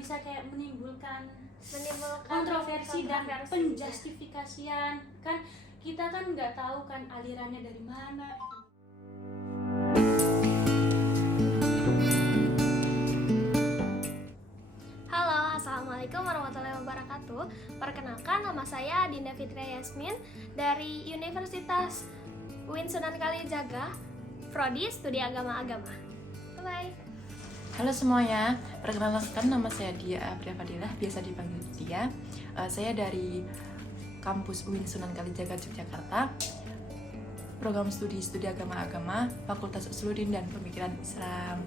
bisa kayak menimbulkan kontroversi dan penjustifikasian kan, kita kan nggak tahu kan alirannya dari mana. Halo, assalamualaikum warahmatullahi wabarakatuh. Perkenalkan, nama saya Dinda Fitria Yasmin dari Universitas UIN Sunan Kalijaga, Prodi Studi Agama-Agama. Bye. Halo semuanya, perkenalkan nama saya Dia Apria Fadilah, biasa dipanggil Dia. Saya dari kampus UIN Sunan Kalijaga, Yogyakarta. Program studi Agama-Agama, Fakultas Usuluddin dan Pemikiran Islam.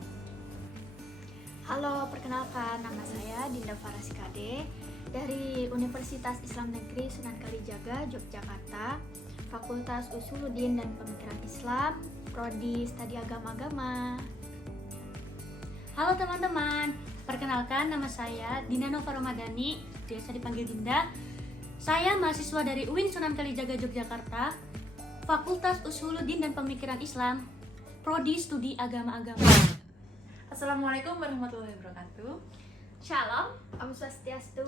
Halo, perkenalkan nama saya Dinda Farasikade dari Universitas Islam Negeri Sunan Kalijaga, Yogyakarta, Fakultas Usuluddin dan Pemikiran Islam, Prodi Studi Agama-Agama. Halo teman-teman, perkenalkan nama saya Dinda Nova Ramadhani, biasa dipanggil Dinda. Saya mahasiswa dari UIN Sunan Kalijaga, Yogyakarta, Fakultas Usuluddin dan Pemikiran Islam, Prodi Studi Agama-Agama. Assalamualaikum warahmatullahi wabarakatuh. Shalom, Om Swastiastu.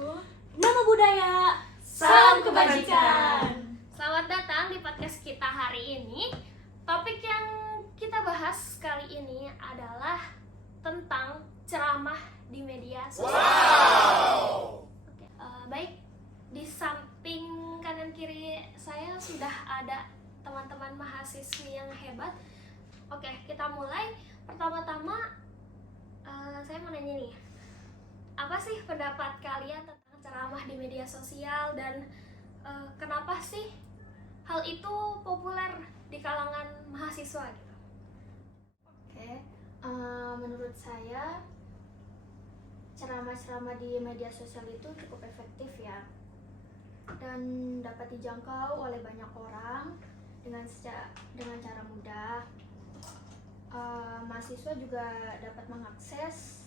Nama budaya, salam kebajikan. Selamat datang di podcast kita hari ini. Topik yang kita bahas kali ini adalah tentang ceramah di media sosial. Oke, baik, di samping kanan kiri saya sudah ada teman-teman mahasiswi yang hebat. Oke, kita mulai. Pertama-tama saya mau nanya nih, apa sih pendapat kalian tentang ceramah di media sosial dan kenapa sih hal itu populer di kalangan mahasiswa gitu? Oke, menurut saya ceramah-ceramah di media sosial itu cukup efektif ya, dan dapat dijangkau oleh banyak orang dengan cara mudah. Mahasiswa juga dapat mengakses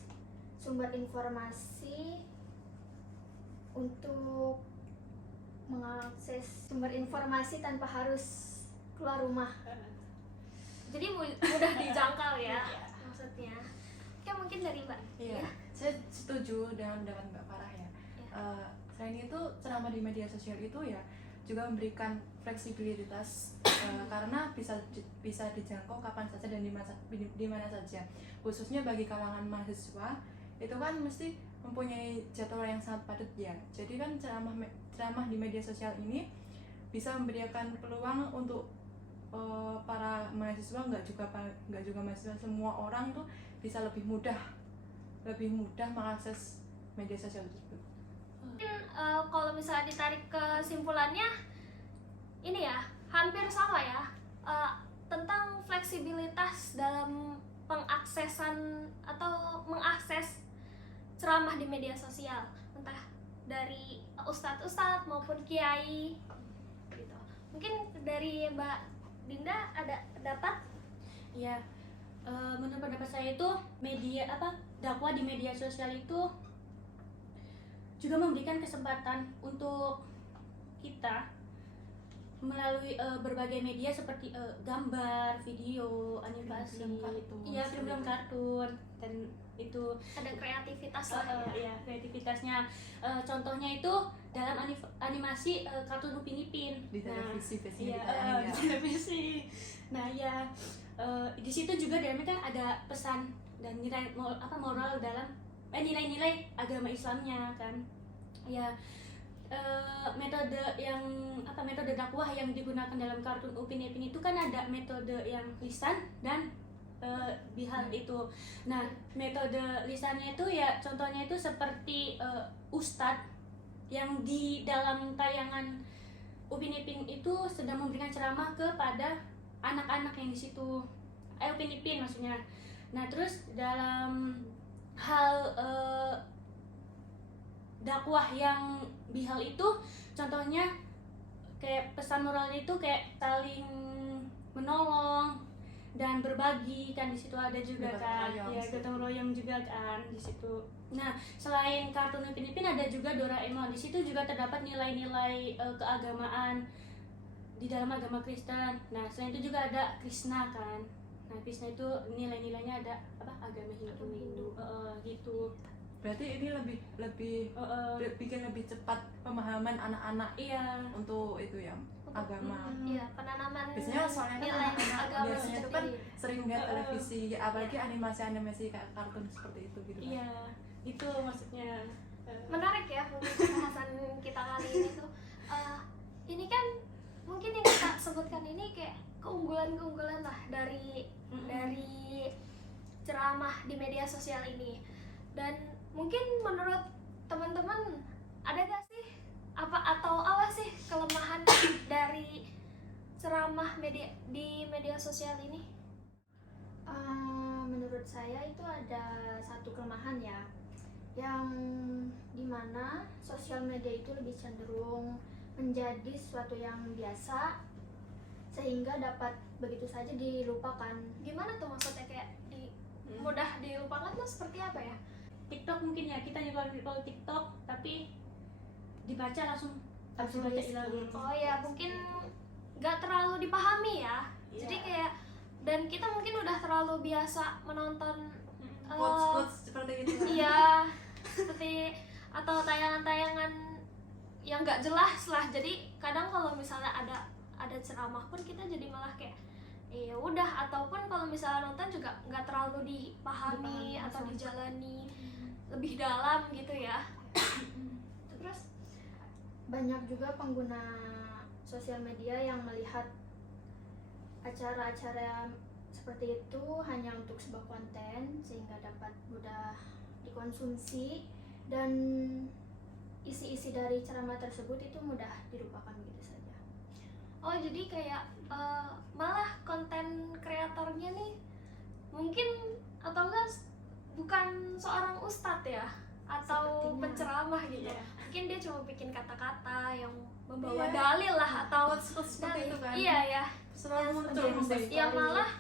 sumber informasi tanpa harus keluar rumah. Jadi mudah dijangkau ya maksudnya. Oke, mungkin dari Mbak. Iya, saya setuju dengan pendapat Mbak Farah ya. Selain itu, ceramah di media sosial itu ya juga memberikan fleksibilitas karena bisa dijangkau kapan saja dan di mana saja. Khususnya bagi kalangan mahasiswa itu kan mesti mempunyai jadwal yang sangat padat ya. Jadi kan ceramah di media sosial ini bisa memberikan peluang untuk para mahasiswa, nggak juga mahasiswa, semua orang tuh bisa lebih mudah mengakses media sosial tersebut. Mungkin kalau misalnya ditarik kesimpulannya ini ya, hampir sama ya, tentang fleksibilitas dalam pengaksesan atau mengakses ceramah di media sosial, entah dari ustadz maupun kiai gitu. Mungkin dari Mbak Dinda ada pendapat? Ya, menurut pendapat saya itu dakwah di media sosial itu juga memberikan kesempatan untuk kita melalui berbagai media seperti gambar, video, animasi, film kartun, dan itu Ada kreativitas lah ya. Kreativitasnya. Contohnya itu dalam animasi kartun Upin Ipin Di televisi biasanya di televisi. Nah ya, di situ juga dalamnya kan ada pesan dan nilai moral dalam nilai-nilai agama Islamnya kan ya. Metode dakwah yang digunakan dalam kartun Upin Ipin itu kan ada metode yang lisan dan bihal itu. Nah, metode lisannya itu ya contohnya itu seperti ustadz yang di dalam tayangan Upin Ipin itu sedang memberikan ceramah kepada anak-anak yang di situ, Upin Ipin maksudnya. Nah, terus dalam hal dakwah yang bihal itu contohnya kayak pesan moralnya itu kayak saling menolong dan berbagi kan, di situ ada juga kan ya, gotong royong juga kan di situ. Nah, selain kartun Upin Ipin ada juga Doraemon. Di situ juga terdapat nilai-nilai keagamaan di dalam agama Kristen. Nah, selain itu juga ada Krishna kan. Nah, Krishna itu nilai-nilainya ada agama Hindu gitu. Berarti ini lebih bikin lebih cepat pemahaman anak-anak Iya. untuk itu ya agama. Iya, penanaman Biasanya soalnya kan nilai anak-anak agama biasanya itu kan sendiri. sering lihat Iya. televisi, apalagi animasi kayak kartun seperti itu gitu kan. Iya, itu maksudnya. Menarik ya mungkin pembahasan kita kali ini tuh. Ini kan mungkin yang kita sebutkan ini kayak keunggulan lah dari ceramah di media sosial ini. Dan mungkin menurut teman-teman ada gak sih apa sih kelemahan dari ceramah di media sosial ini? Menurut saya itu ada satu kelemahan ya, yang dimana sosial media itu lebih cenderung menjadi sesuatu yang biasa sehingga dapat begitu saja dilupakan. Gimana tuh maksudnya kayak mudah dilupakan tuh seperti apa ya? TikTok mungkin ya, kita kalau TikTok tapi dibaca langsung baca Tulis. hilang. Oh ya, mungkin nggak terlalu dipahami ya. Iya. Jadi kayak dan kita mungkin udah terlalu biasa menonton Quotes seperti itu. iya seperti atau tayangan-tayangan yang nggak jelas lah. Jadi kadang kalau misalnya ada ceramah pun kita jadi malah kayak ya udah, ataupun kalau misalnya nonton juga nggak terlalu dipahami atau dijalani lebih dalam gitu ya. Terus Banyak juga pengguna sosial media yang melihat acara-acara seperti itu hanya untuk sebuah konten sehingga dapat mudah dikonsumsi, dan isi-isi dari ceramah tersebut itu mudah dilupakan begitu saja. oh jadi kayak malah konten kreatornya nih mungkin atau enggak bukan seorang ustadz ya atau Sepertinya. penceramah gitu. Iya. Mungkin dia cuma bikin kata-kata yang membawa Iya. dalil lah atau Quotes seperti dalil. itu kan. Iya ya. Selalu muncul Iya, mesti. iya. Ya malah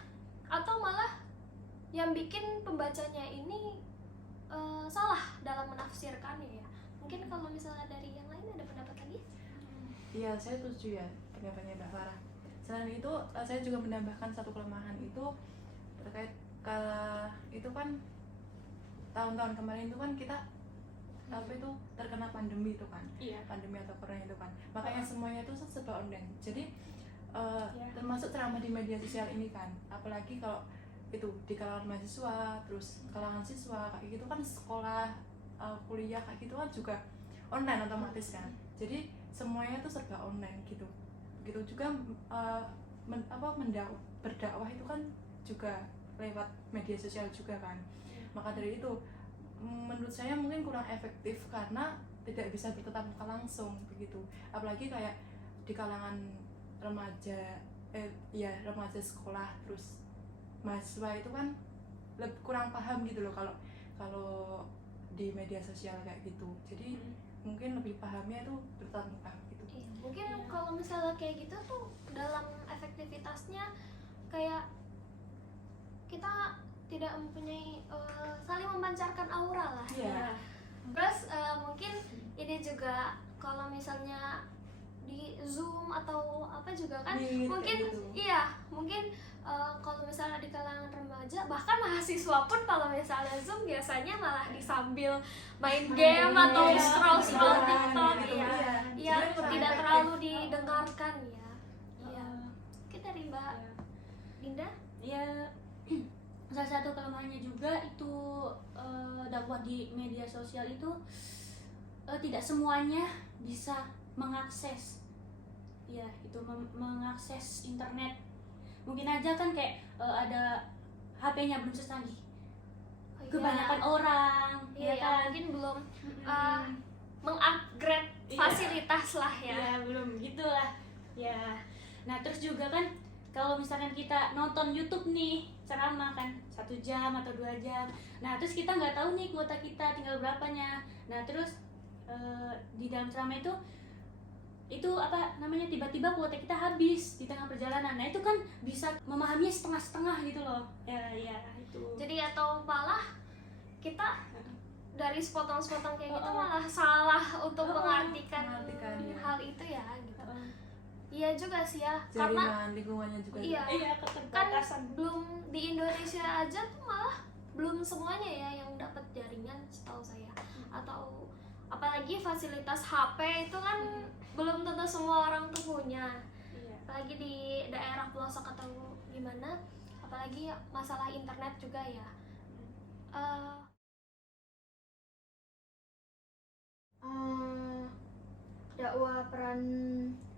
yang bikin pembacanya ini salah dalam menafsirkannya ya. Mungkin kalau misalnya dari yang lain ada pendapat lagi? Iya, saya setuju ya pendapatnya Mbak Farah. Selain itu, saya juga menambahkan satu kelemahan itu terkait itu kan tahun-tahun kemarin itu kan kita apa itu terkena pandemi itu kan, Iya. pandemi atau corona itu kan, makanya semuanya itu serba online. Jadi Ya. termasuk ceramah di media sosial ini kan, apalagi kalau itu di kalangan mahasiswa, terus kalangan siswa kayak gitu kan, sekolah, kuliah kayak gitu kan juga online otomatis kan. Jadi semuanya itu serba online gitu. Begitu juga berdakwah itu kan juga lewat media sosial juga kan. Maka dari itu menurut saya mungkin kurang efektif karena tidak bisa bertatap muka langsung begitu. Apalagi kayak di kalangan remaja remaja sekolah terus mahasiswa itu kan kurang paham gitu loh kalau di media sosial kayak gitu. Jadi mungkin lebih pahamnya itu bertatap muka gitu. Mungkin Iya. kalau misalnya kayak gitu tuh dalam efektivitasnya kayak kita tidak mempunyai saling memancarkan aura lah. Iya. Terus mungkin ini juga kalau misalnya di Zoom atau apa juga kan Meet, mungkin kayak gitu. iya mungkin kalau misalnya di kalangan remaja bahkan mahasiswa pun kalau misalnya Zoom biasanya malah disambil main game atau Iya, scroll hiburan, TikTok gitu, ya. iya. Iya, Jadi kurang tidak efektif. terlalu didengarkan ya. Iya. Kita dari Mbak Iya. Dinda. Ya, salah satu kelemahannya juga itu dakwah di media sosial itu tidak semuanya bisa mengakses, ya itu mengakses internet. Mungkin aja kan kayak ada HP-nya belum secanggih kebanyakan orang, Iya, ya ya, kan? mungkin belum Mm-mm. mengupgrade Iya. fasilitas lah ya. Ya belum gitulah ya. Nah terus juga kan kalau misalkan kita nonton YouTube nih ceramah kan 1 jam atau 2 jam, nah terus kita nggak tahu nih kuota kita tinggal berapanya. Nah terus di dalam ceramah itu apa namanya, tiba-tiba kuota kita habis di tengah perjalanan. Nah itu kan bisa memahaminya setengah-setengah gitu loh ya itu. Jadi atau malah kita dari sepotong-sepotong kayak gitu Oh. malah salah untuk Oh, mengartikan ya. hal itu ya gitu. Iya juga sih ya, karena Jaringan lingkungannya juga. iya Iya kan keterbatasan. belum di Indonesia aja tuh malah belum semuanya ya yang dapat jaringan setahu saya. Atau apalagi fasilitas HP itu kan belum tentu semua orang tuh punya. Iya. Apalagi di daerah pelosok atau gimana, apalagi masalah internet juga ya. Dakwah peran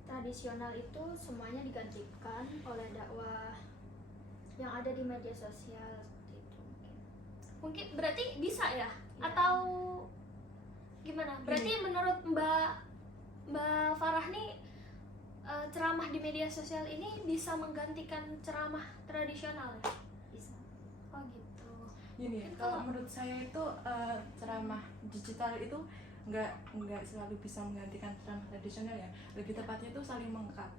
tradisional itu semuanya digantikan oleh dakwah yang ada di media sosial seperti itu mungkin. Mungkin berarti bisa ya? Atau gimana? Berarti menurut Mbak Farah nih ceramah di media sosial ini bisa menggantikan ceramah tradisional ya? Bisa. Oh gitu. Gini, Mungkin kalau menurut saya itu ceramah digital itu nggak selalu bisa menggantikan ceramah tradisional ya. Lebih tepatnya itu saling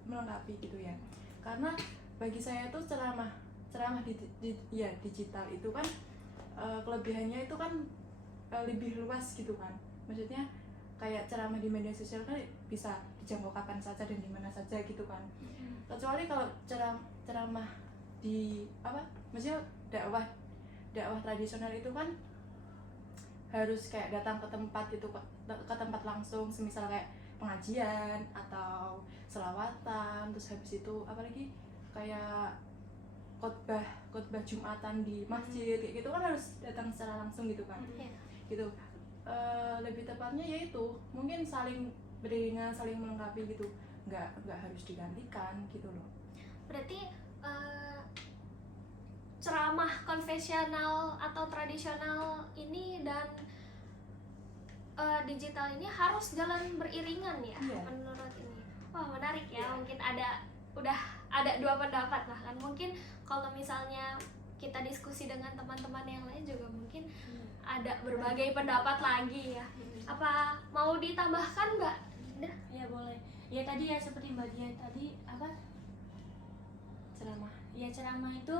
melengkapi gitu ya. Karena bagi saya itu ceramah digital itu kan kelebihannya itu kan lebih luas gitu kan. Maksudnya kayak ceramah di media sosial kan bisa dijangkau kapan saja dan di mana saja gitu kan. Kecuali kalau ceramah di maksudnya dakwah tradisional itu kan harus kayak datang ke tempat itu, ke tempat langsung, semisal kayak pengajian atau selawatan, terus habis itu apalagi kayak khotbah Jumatan di masjid kayak gitu kan harus datang secara langsung gitu kan. Gitu. Lebih tepatnya yaitu mungkin saling beriringan, saling melengkapi gitu, nggak harus digantikan gitu loh. Berarti ceramah konvensional atau tradisional ini dan digital ini harus jalan beriringan ya, Iya. menurut ini. Wah, menarik ya. Iya. Mungkin udah ada dua pendapat lah kan. Mungkin kalau misalnya kita diskusi dengan teman-teman yang lain juga mungkin ada berbagai pendapat lagi ya. Apa mau ditambahkan, Mbak Dinda? Ya boleh. Ya tadi ya seperti Mbak Dia tadi Ceramah. Ya ceramah itu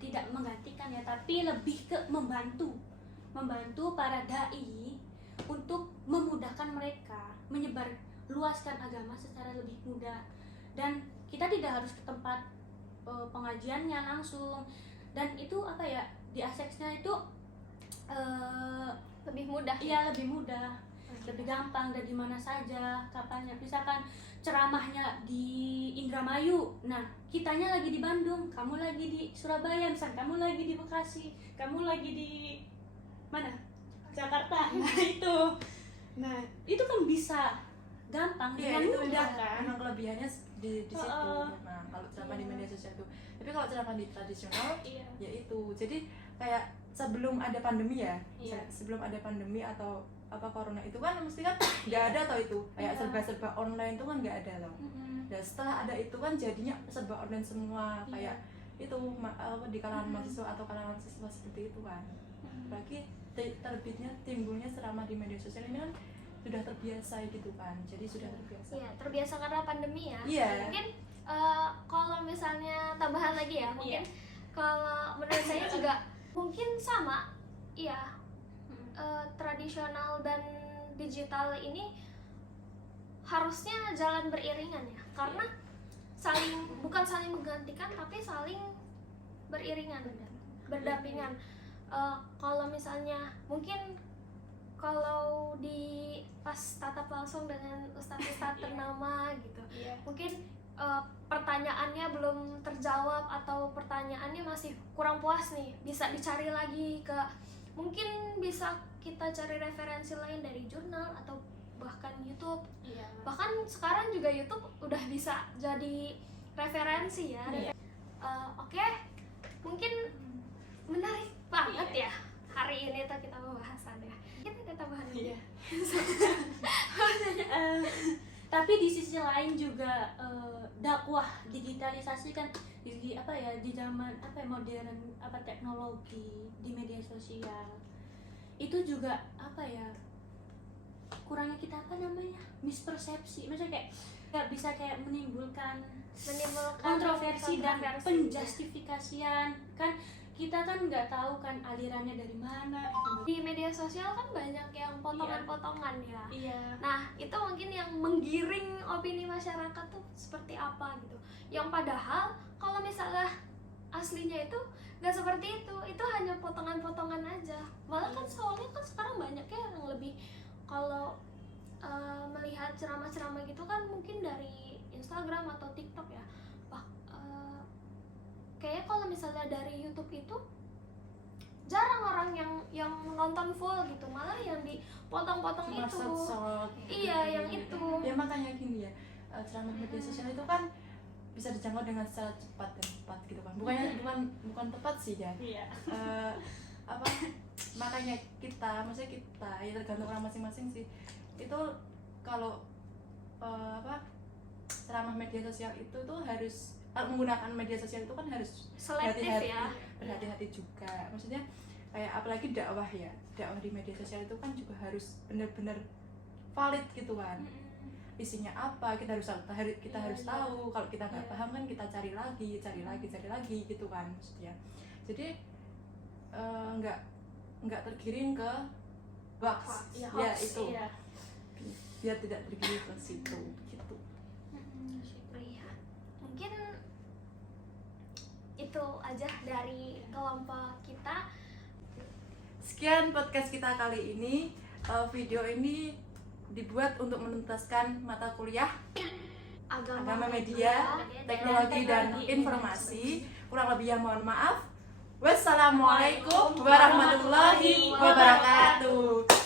tidak menggantikan ya, tapi lebih ke membantu para dai untuk memudahkan mereka menyebar luaskan agama secara lebih mudah, dan kita tidak harus ke tempat pengajiannya langsung, dan itu di aksesnya itu Lebih mudah iya lebih mudah, lebih gampang, dan di mana saja kapannya. Misalkan ceramahnya di Indramayu, nah kitanya lagi di Bandung, kamu lagi di Surabaya, misalkan kamu lagi di Bekasi, kamu lagi di mana, Jakarta, nah itu kan bisa gampang Iya, dengan itu mudah kan. memang kelebihannya di situ. Nah, kalau ceramah di media sosial itu. Tapi kalau ceramah di tradisional Iya. ya itu. Jadi kayak sebelum ada pandemi ya, Iya. sebelum ada pandemi atau corona itu kan mesti kan nggak ada atau itu kayak Iya. serba online itu kan nggak ada loh. Dan setelah ada itu kan jadinya serba online semua, kayak itu di kalangan mahasiswa atau kalangan siswa seperti itu kan. Apalagi timbulnya ceramah di media sosial ini kan sudah terbiasa gitu kan, jadi sudah terbiasa. Iya, terbiasa karena pandemi ya. Iya. Mungkin kalau misalnya tambahan lagi ya, mungkin kalau menurut saya juga mungkin sama, iya. Tradisional dan digital ini harusnya jalan beriringan ya, karena bukan saling menggantikan tapi saling beriringan, berdampingan. Kalau misalnya mungkin kalau di pas tatap langsung dengan ustadz ternama gitu, mungkin pertanyaannya belum terjawab atau pertanyaannya masih kurang puas nih, bisa dicari lagi mungkin bisa kita cari referensi lain dari jurnal atau bahkan YouTube. Bahkan sekarang juga YouTube udah bisa jadi referensi ya. Oke, mungkin menarik banget ya hari ini kita pembahasannya. Kita ada tambahan lagi. Tapi di sisi lain juga dakwah digitalisasi kan di zaman modern teknologi di media sosial itu juga kurangnya kita mispersepsi, maksudnya kayak bisa menimbulkan kontroversi dan penjustifikasian kan. Kita kan nggak tahu kan alirannya dari mana. Di media sosial kan banyak yang potongan-potongan ya. Iya. Nah, itu mungkin yang menggiring opini masyarakat tuh seperti apa gitu. Yang padahal kalau misalnya aslinya itu nggak seperti itu hanya potongan-potongan aja. Malah kan soalnya kan sekarang banyak ya yang lebih, kalau melihat ceramah-ceramah gitu kan mungkin dari Instagram atau TikTok ya. Kayaknya kalau misalnya dari YouTube itu jarang orang yang nonton full gitu, malah yang dipotong-potong Cuma itu. short-short Iya, yang itu. ya makanya gini ya, ceramah media sosial itu kan bisa dijangkau dengan secara cepat dan tepat gitu kan, bukan tepat sih ya. Iya. Apa makanya maksudnya kita ya tergantung orang masing-masing sih itu. Kalau ceramah media sosial itu tuh harus menggunakan media sosial itu kan harus Selektif ya. berhati-hati juga. Maksudnya kayak apalagi dakwah di media sosial itu kan juga harus benar-benar valid gitu kan. Isinya apa kita harus tahu. Kalau kita nggak paham kan kita cari lagi gitu kan maksudnya. Jadi nggak tergiring ke hoax Ya, ya hoax, itu. iya. Biar tidak tergiring ke situ gitu. Iya. Mungkin itu aja dari kelompok kita. Sekian podcast kita kali ini. Video ini dibuat untuk menuntaskan mata kuliah Agama Media, Teknologi dan Informasi. Kurang lebihnya mohon maaf. Wassalamualaikum warahmatullahi wabarakatuh.